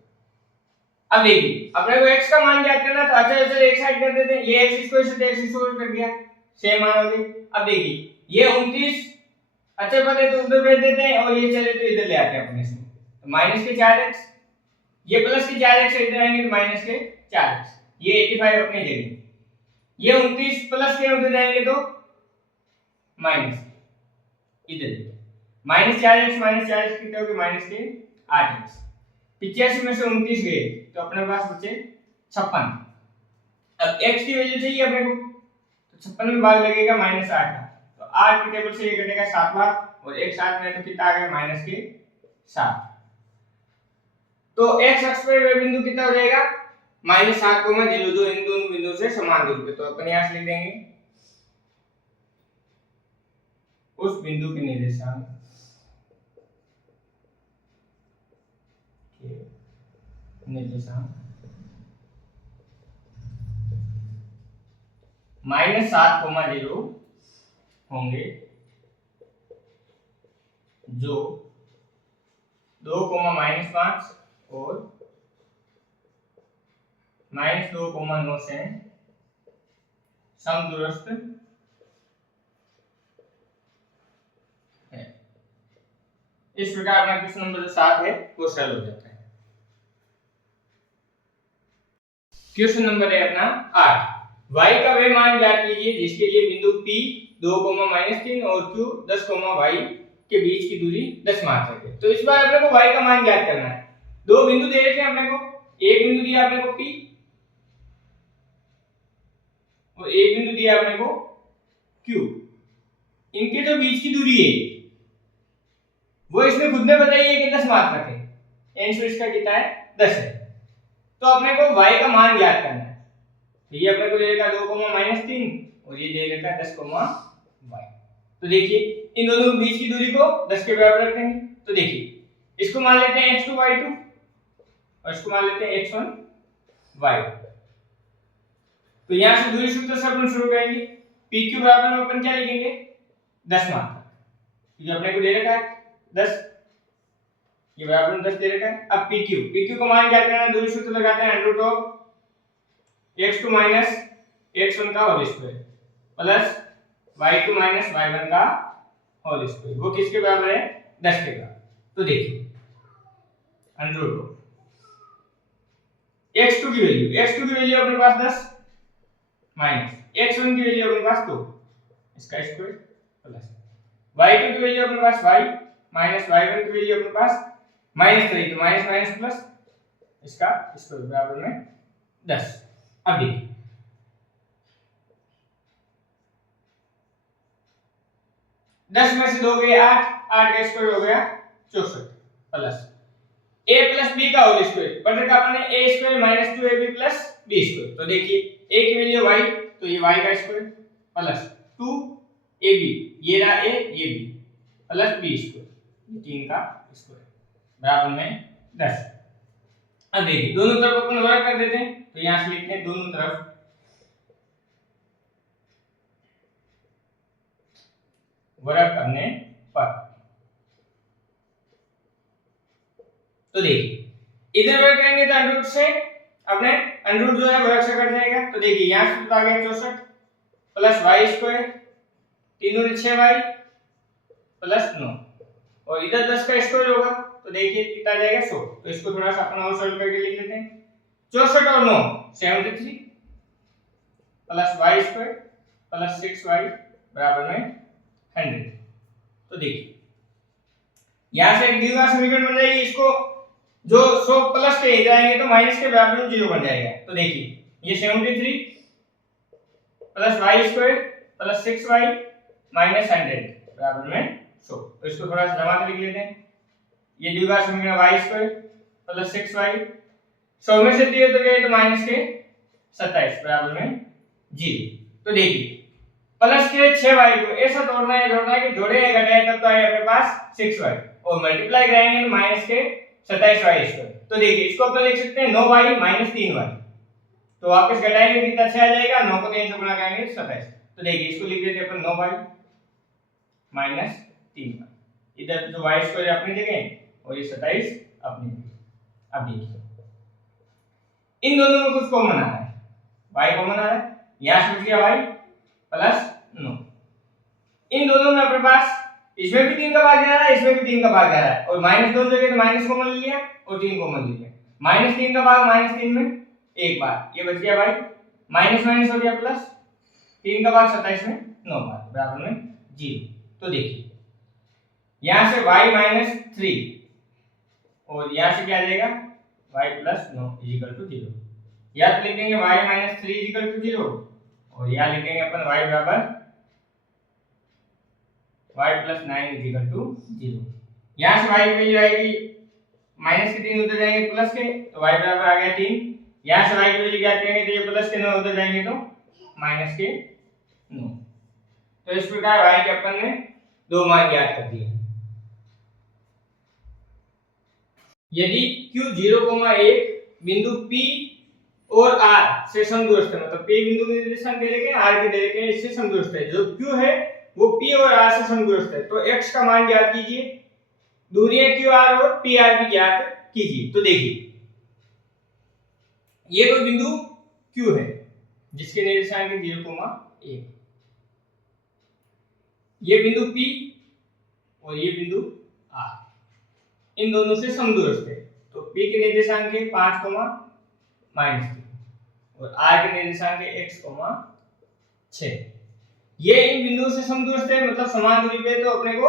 अब देखिए अपने को x का मान ज्ञात करना, तो अच्छा चलो एक साइड कर देते हैं, ये x स्क्वायर से x स्क्वायर कर दिया सेम मान हो गई। अब देखिए ये 29 अच्छे पते तो उधर भेज देते हैं और ये चले तो इधर ले आते हैं अपने इसमें, तो माइनस के 4x ये प्लस के 4x इधर आएंगे तो माइनस के 4x, ये 85 अपनी जगह, ये 29 प्लस के उधर जाएंगे तो माइनस इधर -4x कितने हो गए माइनस के 8x, 85 में से 29 गए तो अपने पास बचे 56। अब x की वैल्यू चाहिए अपने को, तो 56 में भाग लगेगा -8 का, तो 8 के टेबल से ये कटेगा 7 बार और एक साथ में तो कितना आ गया माइनस के 7। तो x अक्ष पर वह बिंदु कितना हो जाएगा -7, जो इन दोनों बिंदुओं से समान दूरी पे, तो अपन यहां से लिख देंगे उस बिंदु के निर्देशांक -7,0 होंगे जो 2, -5 और -2,9 से समदूरस्थ है। इस प्रकार अपना क्वेश्चन नंबर 7 है वो सरल हो जाता है। क्वेश्चन नंबर है अपना 8। y का वह मान ज्ञात कीजिए जिसके लिए बिंदु P 2, -3 और Q 10, y के बीच की दूरी 10 मात्रक है। तो इस बार अपने को y का मान ज्ञात करना है। दो बिंदु दे रखे हैं अपने को, एक बिंदु दिया अपने को P और एक बिंदु दिया अपने को Q। इनके जो बीच की दूरी है वो इसने खुद ने बताई है कि 10 मात्रक है, आंसर इसका कितना है 10 है। तो अपने को y का मान ज्ञात करना है। तो ये अपने को दे रखा 2, -3 और ये दे रखा 10, y। तो देखिए इन दोनों के बीच की दूरी को 10 के बराबर रखेंगे। तो देखिए इसको मान लेते हैं x2 y2 और इसको मान लेते हैं x1 y। तो यहां से दूरी सूत्र से अपन शुरू करेंगे। pq बराबर में अपन क्या लिखेंगे 10 मात्रक। ये अपने को दे रखा है 10, ये बराबर में 10 दे रखा है। अब pq को मान क्या करना है, दूरी सूत्र लगाते हैं x2 x1 का whole square plus y2 y1 का होल स्क्वायर। वो किसके बराबर है 10 के बराबर। तो देखिए x2 की वैल्यू अपने पास 10 माइनस x1 की वैल्यू अपने पास 2 इसका स्क्वायर प्लस y2 की वैल्यू अपने पास y माइनस y1 की वैल्यू अपने पास -3 तो माइनस माइनस प्लस इसका स्क्वायर बराबर में 10। अब देखिए 10 में से 2 गए 8, 8 का स्क्वायर हो गया 64 प्लस a प्लस b का होल स्क्वायर बट रखा अपने a square -2ab plus b square. तो देखिए a की वैल्यू y तो ये y का स्क्वायर प्लस 2ab ये रहा a ये b प्लस b स्क्वायर 3 का स्क्वायर बराबर में 10। अब देखिए दोनों तरफ अपन वर्ग कर देते हैं। तो यहां से लिखते हैं दोनों तरफ वर्ग करने पर। तो देखिए इधर वर्ग करेंगे तो अंडर रूट से अपने अंडर रूट जो है वर्ग से कट जाएगा। तो देखिए यहां से आ गया 64 प्लस y स्क्वायर 3 दूनी 6y प्लस 9 और इधर 10 का स्क्वायर होगा। तो देखिए कितना जाएगा 100। तो इसको थोड़ा सा अपन और सॉल्व करके लिख लेते हैं। 64 और 9 73 plus y square plus 6y बराबर में 100। तो देखिए यहां से एक द्विघात समीकरण बन जाएगी। इसको जो 100 प्लस के जाएंगे तो माइनस के बराबर में 0 बन जाएगा। तो देखिए ये 73 plus y square plus 6y minus 100 बराबर में 100। तो इसको थोड़ा सा जमा कर लिख लेते हैं। ये द्विघात समीकरण y स्क्वायर प्लस 6y 100 में से 3 तो गए तो माइनस के 27 बराबर में 0। तो देखिए प्लस के 6y को ऐसा जोड़ना है कि जोड़े या घटाए तब तो आए अपने पास 6y और मल्टीप्लाई कराएंगे तो माइनस के 27y स्क्वायर। तो देखिए इसको अपन लिख सकते हैं 9y माइनस 3y। तो वापस घटाएंगे तो कितना 6 आ जाएगा, 9 को 3 से गुणा करेंगे 27। तो देखिए इसको लिख देते हैं अपन 9y माइनस 3y। इधर जो y स्क्वायर अपनी जगह और ये 27 अपनी जगह। अब देखिए इन दोनों में कुछ कॉमन आ रहा है, y कॉमन आ रहा है, यहां से बच गया y प्लस 9। इन दोनों में अपने पास इसमें भी 3 का भाग जा रहा है, इसमें भी 3 का भाग जा रहा है और माइनस दोनों जगह तो माइनस कॉमन ले लिया और 3 कॉमन ले लिया। माइनस 3 का भाग माइनस 3 में एक बार, ये बच गया भाई माइनस माइनस हो गया प्लस 3 का भाग 27 में 9 बार बराबर में 0। तो देखिए यहां से y माइनस 3 और यहां से क्या आ जाएगा y प्लस 9 इक्वल टू 0। या तो लिखेंगे y माइनस 3 इक्वल टू 0 और यहां लिखेंगे अपन y बराबर y प्लस 9 इक्वल टू 0। यहां से y की वैल्यू आएगी माइनस के 3 उधर जाएंगे प्लस के तो y बराबर आ गया 3। यहां से y की वैल्यू क्या करेंगे तो ये प्लस के 9 उधर जाएंगे तो माइनस के 9। तो इस प्रकार y के अपन ने दो मान ज्ञात कर दिए। यदि q 0,1 बिंदु P और R से समदूरस्थ है, मतलब P बिंदु के निर्देशांक दे रखे हैं, R के दे रखे हैं, इससे समदूरस्थ है। जो q है वो P और R से समदूरस्थ है। तो x का मान ज्ञात कीजिए, दूरियां QR और PR भी ज्ञात कीजिए। तो देखिए ये कोई बिंदु Q है जिसके निर्देशांक 0,1, ये बिंदु P और ये बिंदु R इन दोनों से समदूरस्थ है। तो P के निर्देशांक है 5, -3 और r के निर्देशांक है x, 6। ये इन बिंदुओं से समदूरस्थ है, मतलब समान दूरी पे, तो अपने को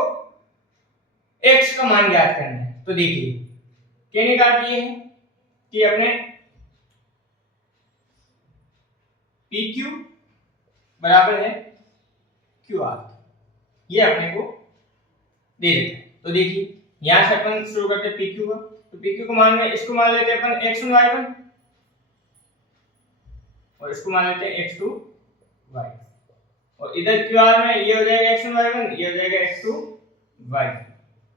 x का मान ज्ञात करना है। तो देखिए कहने का अर्थ ये है कि अपने PQ बराबर है QR, ये अपने को दे देते हैं। तो देखिए यहां से अपन शुरू करते हैं PQ का। तो PQ को मान में इसको मान लेते हैं अपन x1 y1 और इसको मान लेते हैं x2 y, और इधर QR में ये हो जाएगा x1 y1, ये हो जाएगा x2 y।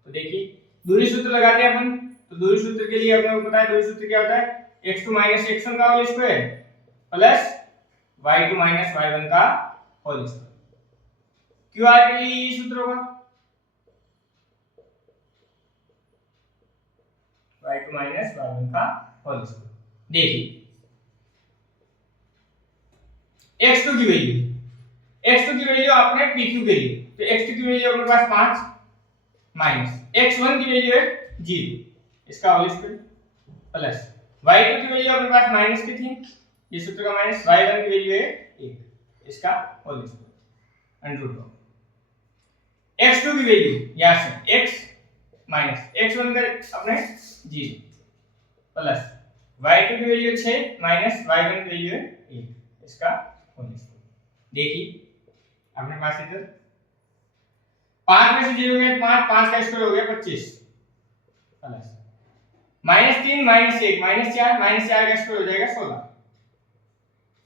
तो देखिए दूरी सूत्र लगाते हैं अपन। तो दूरी सूत्र के लिए अपने को पता है दूरी सूत्र क्या होता है, x2 x1 का whole square plus y2 y1 का होल स्क्वायर। QR के लिए ये सूत्र होगा y2 y1 का होल स्क्वायर। देखिए x2 की वैल्यू आपने PQ के लिए, तो x2 की वैल्यू अपने पास 5 माइनस x1 की वैल्यू है 0, इसका होल स्क्वायर प्लस y2 की वैल्यू अपने पास माइनस की थी, ये सूत्र का माइनस, y1 की वैल्यू है 1, इसका whole square under root. x2 की वैल्यू यहां से x माइनस x1 का अपने 0 प्लस y2 की वैल्यू 6 माइनस y1 की वैल्यू है 1, इसका होल स्क्वायर। देखिए अपने पास इधर 5 में से 0 गया 5, 5 का स्क्वायर हो गया 25 प्लस -3 -1 -4 का स्क्वायर हो जाएगा 16।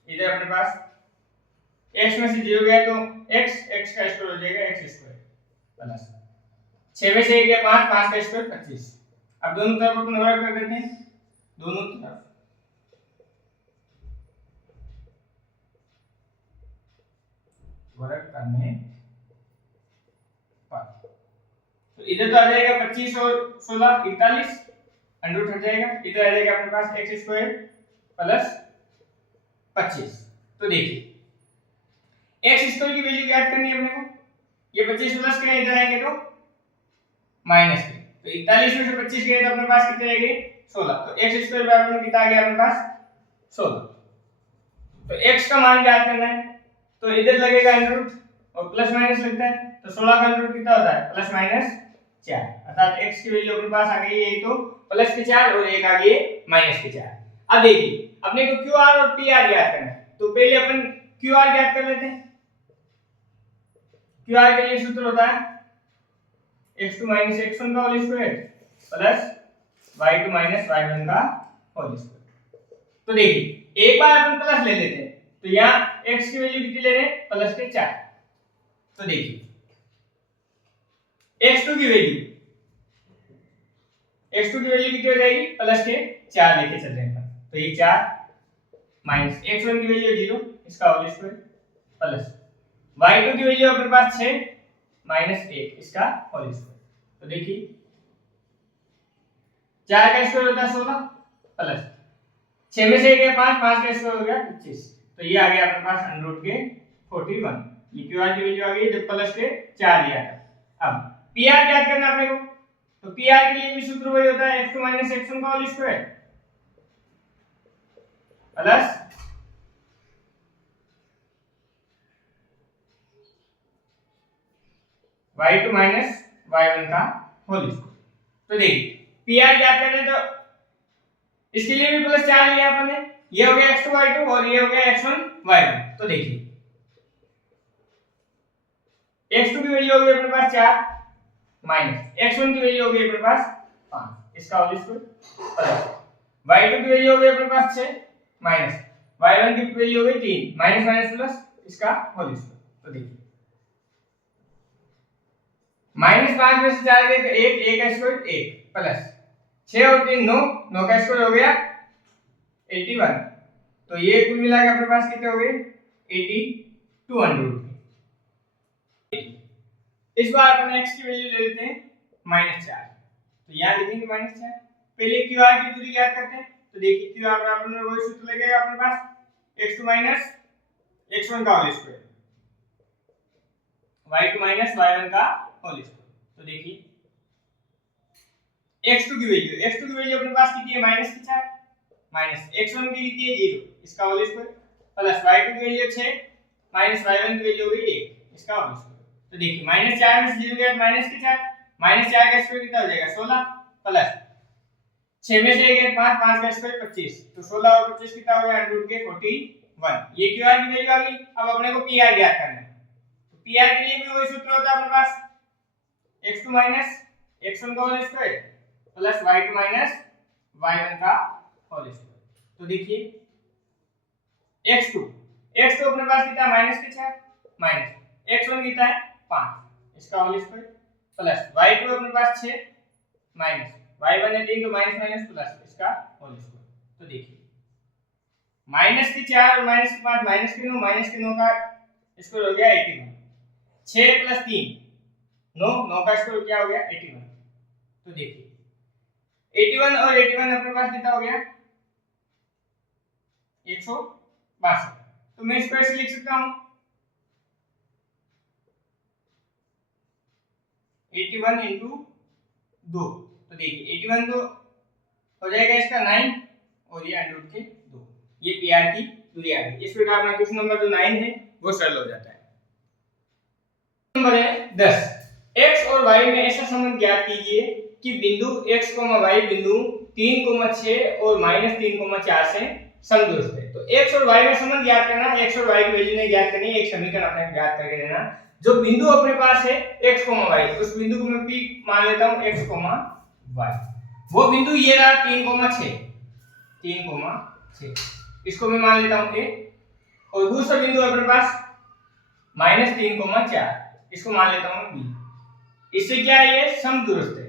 इधर अपने पास x में से 0 गया तो x का स्क्वायर हो जाएगा x स्क्वायर प्लस 6 में से 1 गया 5, 5 का स्क्वायर 25। अब दोनों तरफ अपन वर्ग कर देते हैं, दोनों तरफ वर्ग करने पर तो इधर तो आ जाएगा 25 और 16 41, अंडर रूट हट जाएगा, इधर आ जाएगा अपने पास x स्क्वायर प्लस 25। तो देखिए x स्क्वायर की वैल्यू ज्ञात करनी है अपने को, ये 25 प्लस के इधर आएंगे तो माइनस के, तो 41 में से 25 गए तो अपने पास कितने रह गए 16, तो x स्क्वायर बराबर में कितना आ गया अपने पास 16। तो x का मान ज्ञात करना है, तो इधर लगेगा अंडर रूट और प्लस माइनस लगता है, तो 16 का अंडर रूट कितना होता है प्लस माइनस 4, अर्थात x की वैल्यू अपने पास आ गई है तो प्लस के 4 और एक आ गई माइनस के 4। अब देखिए अपने को QR और PR ज्ञात करना है, तो पहले अपन QR ज्ञात कर लेते हैं। QR के लिए सूत्र होता है x2 x1 का whole square plus y2 y1 का होल स्क्वायर। तो देखिए एक बार अपन प्लस ले लेते हैं, तो यहाँ x की वैल्यू कितनी ले रहे हैं प्लस के 4। तो देखिए x2 की वैल्यू कितनी हो जाएगी प्लस के 4 लेके चल रहे हैं, तो ये 4 माइनस x1 की वैल्यू 0, इसका होल स्क्वायर प्लस y2 की वैल्यू अपने पास 6 माइनस 1, इसका होल स्क्वायर। तो देखिए 4 का स्क्वायर होता है 16 प्लस 6 में से 1 5, 5 का स्क्वायर हो गया 25, तो ये आ गया अपने पास अंडर रूट के 41। ये QR की वैल्यू आ गई जब प्लस के 4 लिया था। अब PR ज्ञात करना अपने को, तो PR के लिए भी सूत्र वही होता है x2 x1 का whole square plus y2 y1 का होल स्क्वायर। तो देखिए PR ज्ञात करने तो इसके लिए भी प्लस 4 लिया अपन ने, ये हो गया x2 y2 और ये हो गया x1 y1। तो देखिए x2 की वैल्यू हो गई अपने पास 4 माइनस x1 की वैल्यू हो गई अपने पास 5, इसका होल स्क्वायर प्लस y2 की वैल्यू हो गई अपने पास 6 माइनस y1 की वैल्यू हो गई 3, माइनस माइनस प्लस, इसका होल स्क्वायर। तो देखिए -5 में से 4 गए तो 1 का स्क्वायर 1 प्लस 6 और 3 9, 9 का स्क्वायर हो गया 81, तो ये कुल मिला के अपने पास कितने हो गए 82 अंडर रूट। इस बार अपन x की वैल्यू ले लेते हैं -4, तो यहां लिखेंगे -4। पहले QR की दूरी ज्ञात करते हैं, तो देखिए QR बराबर में वही सूत्र लगेगा अपने पास x2 x1 का होल स्क्वायर y2 y1 का होल स्क्वायर। तो देखिए x2 की वैल्यू अपने पास कितनी है -4, माइनस x1 की कितनी है 0 इसका होल स्क्वायर प्लस y2 की वैल्यू 6 माइनस y1 की वैल्यू हो गई 1 इसका होल स्क्वायर। तो देखिए -4 में से 0 गया माइनस के 4 -4 का स्क्वायर कितना हो जाएगा 16 प्लस 6 में से 1 गया 5 5 का स्क्वायर 25 तो 16 और 25 कितना हो गया √ के 41 ये qr की वैल्यू आ गई। अब अपने को pr ज्ञात करना है तो pr के लिए भी वही सूत्र होता है अपने पास x2 x1 का whole square plus y2 y1 का होल स्क्वायर। तो देखिए x2 अपने पास कितना है माइनस के 4 माइनस x1 कितना है 5 इसका होल स्क्वायर प्लस y2 अपने पास 6 माइनस y1 है 3 तो माइनस माइनस प्लस इसका होल स्क्वायर। तो देखिए माइनस के 4 और माइनस के 5 माइनस के 9 का स्क्वायर हो गया 81 6 प्लस 3 9 का स्क्वायर क्या हो गया 81। तो देखिए 81 और 81 अपने पास कितना हो गया 162 तो मैं इसको ऐसे लिख सकता हूं 81 into 2 तो देखिए 81 तो हो जाएगा इसका 9 और ये √ के 2 ये pr की दूरी आ गई। इस प्रकार अपना क्वेश्चन नंबर जो 9 है वो सरल हो जाता है। नंबर है 10 x और y में ऐसा संबंध ज्ञात कीजिए कि बिंदु x, y बिंदु 3,6 और -3,4 से समदूरस्थ है। तो x और y में संबंध ज्ञात करना है, x और y की वैल्यू नहीं ज्ञात करनी है, एक समीकरण अपने ज्ञात करके देना। जो बिंदु अपने पास है x, y उस बिंदु को मैं p मान लेता हूं x, y वो बिंदु ये रहा 3,6 इसको मैं मान लेता हूं a और दूसरा बिंदु अपने पास -3,4 इसको मान लेता हूं b। इससे क्या है ये समदूरस्थ है,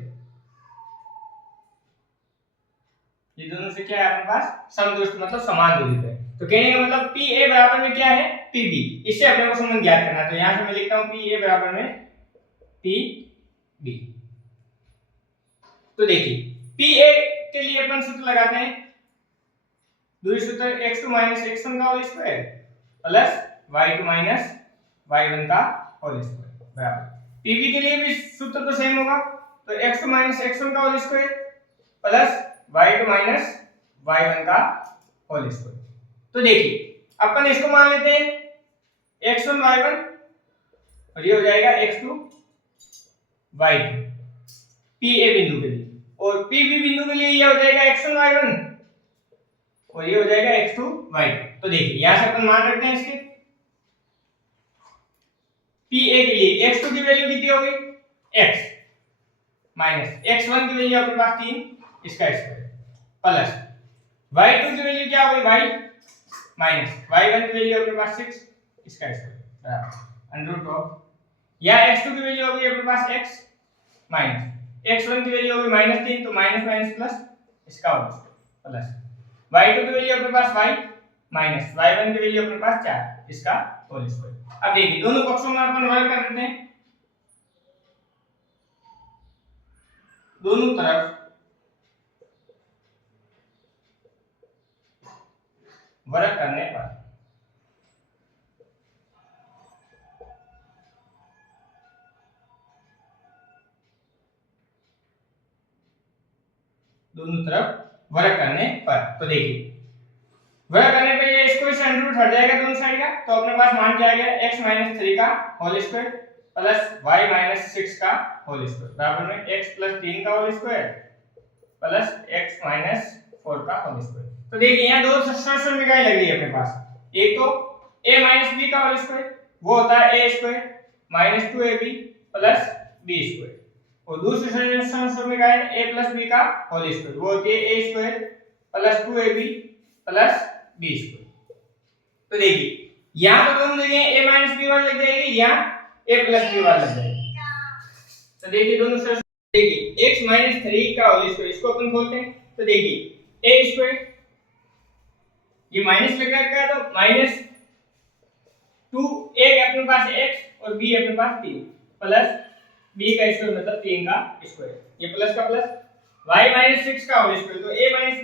ये दोनों से क्या है अपने पास समदूरस्थ मतलब समान दूरी पे। तो कहने का मतलब PA बराबर में क्या है PB, इससे अपने को संबंध ज्ञात करना है। तो यहां से मैं लिखता हूं PA बराबर में PB। तो देखिए PA के लिए अपन सूत्र लगाते हैं दूरी सूत्र x2 x1 का whole square plus y2 y1 का होल स्क्वायर बराबर PB के लिए भी सूत्र तो सेम होगा तो x2 x1 का whole square plus y2 y1 का होल स्क्वायर। तो देखिए अपन इसको मान लेते हैं x1 y1 और ये हो जाएगा x2 y2 PA बिंदु के लिए और PB बिंदु के लिए ये हो जाएगा x1 y1 और ये हो जाएगा x2 y2। तो देखिए यहां से अपन मान रखते हैं इसके PA के लिए x2 की वैल्यू कितनी होगी x माइनस x1 की वैल्यू अपने पास 3 इसका स्क्वायर प्लस y2 की वैल्यू क्या होगी y माइनस y1 की वैल्यू अपने पास 6 इसका स्क्वायर बराबर √ या x2 की वैल्यू होगी अपने पास x माइनस x1 की वैल्यू होगी -3 तो माइनस माइनस प्लस इसका होल स्क्वायर प्लस y2 की वैल्यू अपने पास y माइनस y1 की वैल्यू अपने पास 4 इसका होल स्क्वायर। अब देखिए दोनों पक्षों में अपन वर्ग कर देते हैं, दोनों तरफ वर्ग करने पर तो देखिए वर्ग करने पे ये स्क्वायर से अंडर रूट हट जाएगा दोनों साइड का तो अपने पास मान क्या आ गया x 3 का होल स्क्वायर प्लस y 6 का होल स्क्वायर बराबर में x 3 का होल स्क्वायर प्लस x 4 का होल स्क्वायर। तो देखिए यहां दो समीकरण लग रही है अपने पास, एक तो a b का होल स्क्वायर वो होता है a square -2ab plus b square और दूसरी समीकरण a b का होल स्क्वायर वो होती है a square plus 2ab plus b square. तो देखिए यहां तो दोनों जगह a b वाली लग जाएगी, यहां a b वाली लग जाएगी। तो देखिए दोनों से देखिए x 3 का होल स्क्वायर इसको अपन खोलते हैं तो देखिए a स्क्वायर ये माइनस लग रहा है तो -2 एक अपने पास x और b अपने पास 3 प्लस b का स्क्वायर मतलब 3 का स्क्वायर ये प्लस का प्लस y 6 का होल स्क्वायर तो a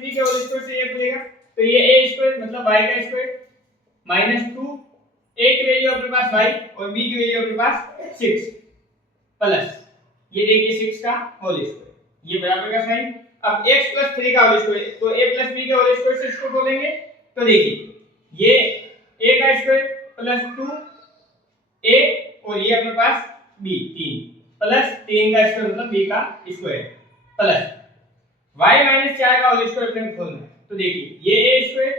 b के होल स्क्वायर से ये बनेगा तो ये a स्क्वायर मतलब y का स्क्वायर -2 a की वैल्यू अपने पास y और b की वैल्यू अपने पास 6 प्लस ये देखिए 6 का होल स्क्वायर ये बराबर का साइन। अब x प्लस 3 का होल स्क्वायर, तो a प्लस b के होल स्क्वायर से इसको बोलेंगे, तो देखिए ये a का स्क्वायर प्लस 2a और ये अपने पास b 3 प्लस 3 का स्क्वायर मतलब b का स्क्वायर प्लस y माइनस 4 का होल स्क्वायर अपने खोलना है, तो देखिए ये a square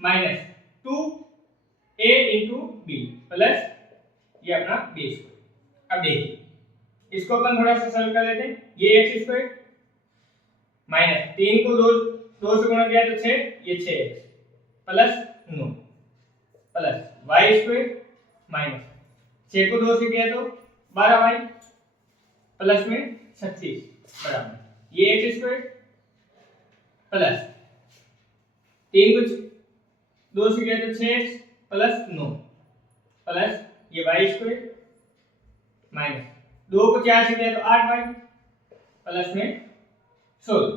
minus 2a into b plus ये अपना b स्क्वायर। अब देखिए इसको अपन थोड़ा सा सरल कर लेते हैं, ये x स्क्वायर माइनस 3 को 2 से गुणा किया तो 6, ये 6x plus 9 plus y square minus 6 को 2 से किया तो 12y प्लस में 36 बराबर ये x स्क्वायर प्लस 3 को 2 से किया तो 6x प्लस 9 प्लस ये y स्क्वायर माइनस 2 को 4 से किया तो 8y प्लस में 16।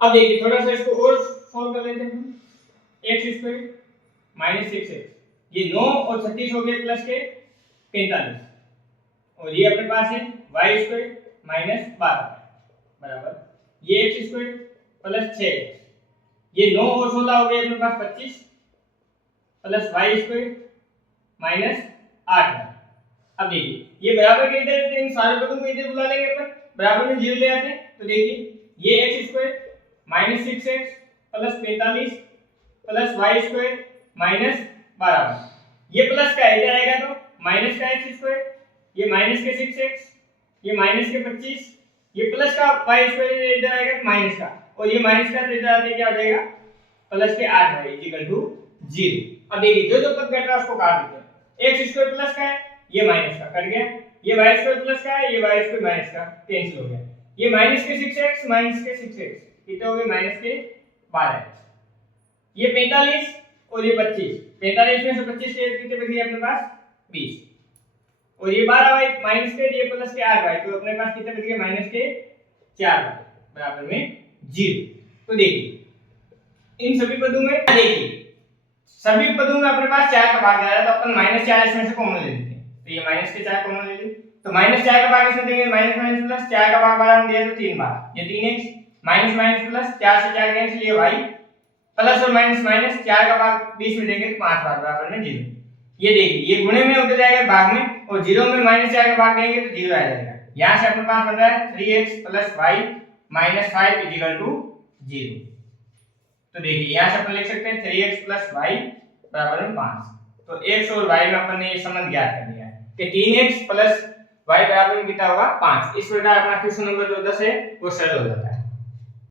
अब देखिए थोड़ा सा इसको और सॉल्व कर लेते हैं, x स्क्वायर माइनस 6x, ये 9 और 36 हो गए प्लस के 45 और ये अपने पास है y स्क्वायर माइनस 12 बराबर ये x स्क्वायर प्लस 6x, ये 9 और 16 हो गए अपने पास 25 प्लस y स्क्वायर माइनस 8। अब देखिए ये बराबर के इधर इन सारे पदों को इधर बुला लेंगे अपन, बराबर में 0 ले आते हैं, तो देखिए ये x square minus 6x plus 45 plus y square minus 12, ये प्लस का इधर आएगा तो माइनस का x स्क्वायर, ये माइनस के 6x, ये माइनस के 25, ये प्लस का y स्क्वायर इधर आएगा माइनस का, और ये माइनस का इधर आते क्या हो जाएगा प्लस के 8y इक्वल टू 0। अब देखिए जो जो पद घट रहा है उसको काट देते हैं, x स्क्वायर प्लस का है ये माइनस का कट गया, ये y स्क्वायर प्लस का है ये y स्क्वायर माइनस का कैंसिल हो गया, ये माइनस के 6x माइनस के 6x कितने हो गए माइनस के 12x, ये 45 और ये 25, 45 में से 25 के कितने बच गए अपने पास 20 और ये 12y माइनस के ये प्लस के 8y, तो अपने पास कितने बच गए माइनस के 4y बराबर में 0। तो देखिए इन सभी पदों में देखिए सभी पदों में अपने पास 4 का भाग आ रहा है, तो अपन माइनस 4 इसमें से कॉमन ले लेते हैं, तो ये माइनस के 4 कॉमन ले लेते, तो माइनस 4 का भाग इसमें देंगे माइनस माइनस प्लस 4 का भाग बाहर दिया तो 3 बार, ये 3x माइनस माइनस प्लस 4 से 4 कैंसिल, ये y प्लस और माइनस माइनस 4 का भाग 20 में देंगे तो 5 बार बराबर में 0। ये देखिए ये गुणे में उधर जाएगा भाग में, और 0 में माइनस 4 का भाग देंगे तो 0 आ जाएगा, यहां से अपने पास बन रहा है 3x plus y minus 5 equal to 0। तो देखिए यहां से अपन लिख सकते हैं 3x प्लस y बराबर में 5, तो x और y में अपन ने ये संबंध ज्ञात कर दिया है कि 3x प्लस y बराबर में कितना होगा 5। इस प्रकार अपना क्वेश्चन नंबर जो 10 है वो सरल हो जाता है।